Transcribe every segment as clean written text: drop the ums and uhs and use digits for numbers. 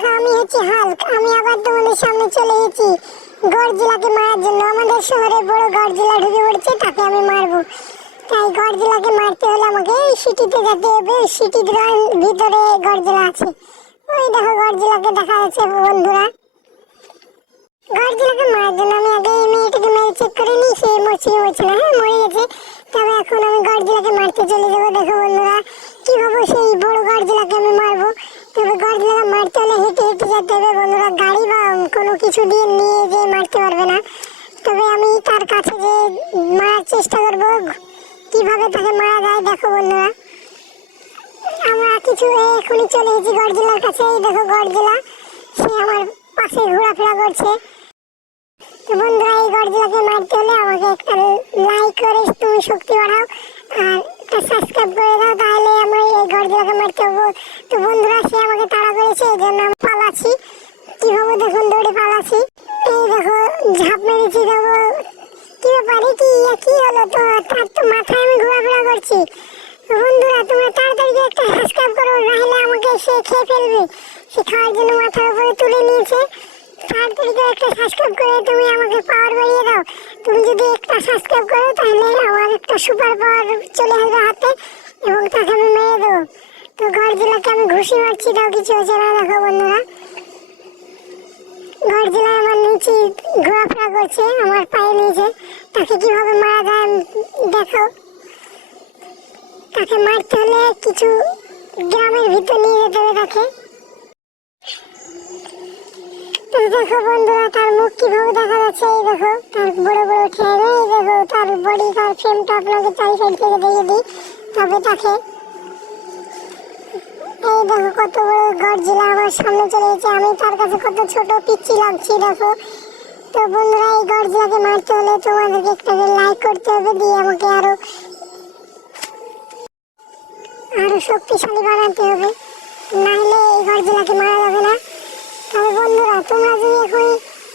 দেখো আমি হচ্ছে হাল্ক। আমি আবার তোমাদের সামনে চলে এসেছি গডজিলাকে মারার জন্য। আমাদের শহরে বড় গডজিলা ঢুকে পড়েছে, তাকে আমি মারবো। তাই গডজিলাকে মারতে হলে আমাকে সিটিতে যেতে হবে। সিটির ভিতরে গডজিলা আছে। ওই দেখো গডজিলাকে দেখা যাচ্ছে বন্ধুরা। গডজিলাকে মারার জন্য আমি আগে এই মেয়েটাকে মেরে চেক করে নিই সে মরছে না। হ্যাঁ, মরে গেছে। তবে এখন আমি গডজিলাকে মারতে চলে যাবো। দেখো বন্ধুরা কিভাবে সেই বড় গডজিলাকে আমি মারবো। তবে গডজিলাকে মারতে হলে হেঁটে হেঁটে যেতে হবে বন্ধুরা। গাড়ি বা কোনো কিছু দিয়ে নিয়ে যেয়ে মারতে পারবে না। তবে আমি তার কাছে যে মারার চেষ্টা করবো, কিভাবে তাকে মারা যায় দেখো বন্ধুরা। আমরা কিছু এখনই চলে এসেছি গডজিলার কাছে। এই দেখো গডজিলা, সে আমার পাশে ঘোরাফেরা করছে। তো বন্ধুরা এই গডজিলাকে মারতে হলে আমাকে একটা লাইক করে তুমি শক্তি বাড়াও আর একটা সাবস্ক্রাইব করে দাও, তাহলে আমি এই গডজিলাকে মারতে পারবো। তো বন্ধুরা সে আমাকে তাড়া করেছে, এই জন্য আমি পালাচ্ছি। কিভাবে দেখুন দৌড়ে পালাচ্ছি। এই দেখো ঝাঁপ মেরেছি। দেখো কি ব্যাপারে, কি হলো? তো তার তো মাথায় আমি ঘোরাফেরা করছি। বন্ধুরা তোমরা তাড়াতাড়ি একটা সাবস্ক্রাইব করো, নাহলে আমাকে সে খেয়ে ফেলবে। সে খাওয়ার জন্য মাথার উপরে তুলে নিয়েছে। তাড়াতাড়ি করে একটা সাবস্ক্রাইব করে তুমি আমাকে পাওয়ার বাড়িয়ে দাও। তুমি যদি একটা সাবস্ক্রাইব করো তাহলে আমার একটা সুপার পাওয়ার চলে আসবে হাতে এবং তাকে আমি মেরে দেবো। তো গডজিলাকে আমি ঘুষি মারছি, তাও কিছু হচ্ছে না। দেখো বন্ধুরা গডজিলা আমার নিচে ঘোরাফেরা করছে, আমার পায়ে নিয়েছে। তাকে কিভাবে মারা যায় দেখো। তাকে মারতে হলে কিছু গ্রামের ভিতর নিয়ে যেতে হবে তাকে। তো দেখো বন্ধুরা তার মুখ কিভাবে দেখা যাচ্ছে। এই দেখো তার বড় বড় ঠ্যাং। এই দেখো তার বডি, তার ফ্রেমটা আপনাকে চারি সাইড থেকে দেখে দিই। তবে তাকে এই দেখো কত বড় গডজিলা আমার সামনে চলে এসেছে। আমি তার কাছে কত ছোট পিচ্ছি লাগছি দেখো। তো বন্ধুরা এই গডজিলাকে মারতে হলে তোমাদেরকে একটা লাইক করতে হবে, দিয়ে আমাকে আরো শক্তিশালী বানাতে হবে, নাহলে এই গডজিলাকে মারা যাবে না। তবে বন্ধুরা তোমরা যদি এখন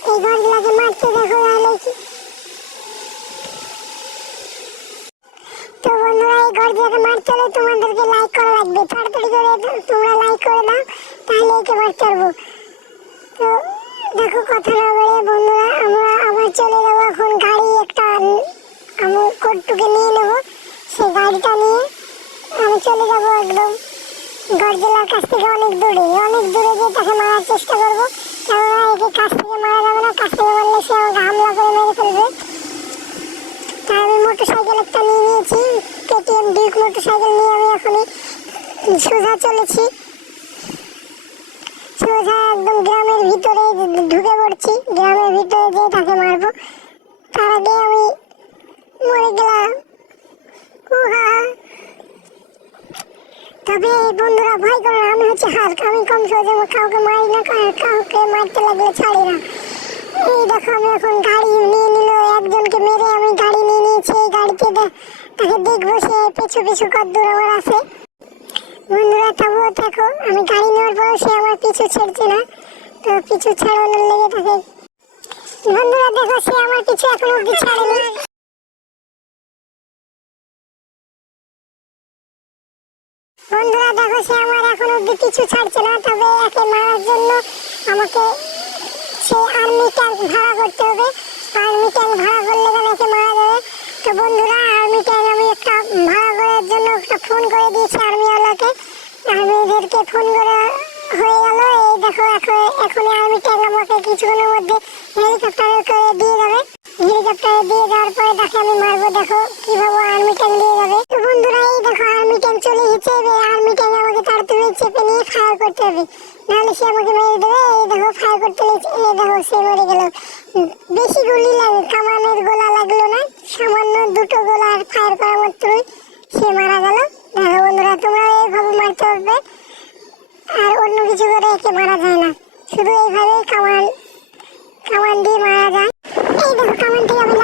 এই গডজিলাকে মারতে দেখো তাহলে তো বন্ধুরা এই গডজিলাকে মারতে হলে তোমাদেরকে লাইক করা লাগবে। তাড়াতাড়ি করে তোমরা লাইক করে দাও, তাহলে একে মারতে পারবো। তো দেখো কথা না বলে বন্ধুরা আমরা আবার চলে যাবো। এখন গাড়ি একটা আমি কোটটুকে নিয়ে নেবো। সেই গাড়িটা নিয়ে আমি চলে যাবো একদম গডজিলার কাছ থেকে অনেক দূরে গিয়ে তাকে মারার চেষ্টা করবো। কেননা একে কাছ থেকে মারা যাবে না, কাছ থেকে মারলে সে আমাকে হামলা করে মেরে ফেলবে। তাই আমি মোটরসাইকেল একটা নিয়ে নিয়েছি, কেটিএম ডিউক মোটরসাইকেল নিয়ে আমি এখনই সোজা চলেছি। সোজা একদম গ্রামের ভিতরে ঢুকে পড়ছি। গ্রামের ভিতরে যেয়ে তাকে মারবো। তার আগে আমি মরে গেলাম। তবে বন্ধুরা ভয় করো না, আমি হচ্ছে হাল্ক। আমি কম সহজে কাউকে মারি না, কাউকে মারতে লাগলে ছাড়ি না। এই দেখো আমি এখন গাড়ি নিয়ে নিল, একজনকে মেরে আমি গাড়ি নিয়ে নিয়েছি। এই গাড়িতে তাকে দেখবো সে পিছু পিছু কত দূর আমার আছে। বন্ধুরা তবুও দেখো আমি গাড়ি নেওয়ার পর সে আমার পিছু ছাড়ছে না। তো পিছু ছাড়ানোর লেগে থাকে। বন্ধুরা দেখো সে আমার পিছু এখন অব্দি ছাড়েনি। বন্ধুরা দেখো সে আমার এখন অব্দি পিছু ছাড়ছে না। তবে একে মারার জন্য আমাকে সে আর্মি ট্যাঙ্ক ভাড়া করতে হবে। আর্মি ট্যাঙ্ক ভাড়া করলে কেন একে মারা যাবে। তো বন্ধুরা আর্মি ট্যাঙ্ক আমি একটা ভাড়া করার জন্য একটা ফোন করে দিয়েছি আর্মিওয়ালাকে। আর্মিদেরকে ফোন করা হয়ে গেল। এই দেখো এখন আর্মি ট্যাঙ্ক আমাকে কিছুক্ষণের মধ্যে হেলিকপ্টারে করে দিয়ে যাবে। হেলিকপ্টারে দিয়ে যাওয়ার পরে তাকে আমি মারবো। দেখো কিভাবে আর্মি ট্যাঙ্ক দিয়ে যাবে। তো বন্ধুরা এই দেখো আর্মি ট্যাঙ্ক চলে এসেছে। আর্মি ট্যাঙ্ক আমাকে তাড়াতাড়ি চেপে নিয়ে ফায়ার করতে হবে, নাহলে সে আমাকে মেরে দেবে। এই দেখো ফায়ার করতে লেগেছে। এই দেখো সে মরে গেল। বেশি গুলি লাগে, কামানের গোলা লাগলো না, সামান্য দুটো গোলা ফায়ার করা মাত্রই সে মারা গেল। দেখো বন্ধুরা তোমরা এইভাবে মারতে পারবে, আর অন্য কিছু করে একে মারা যায় না, শুধু এইভাবে কামান দিয়ে মারা যায়। এই দেখো কামান থেকে আমি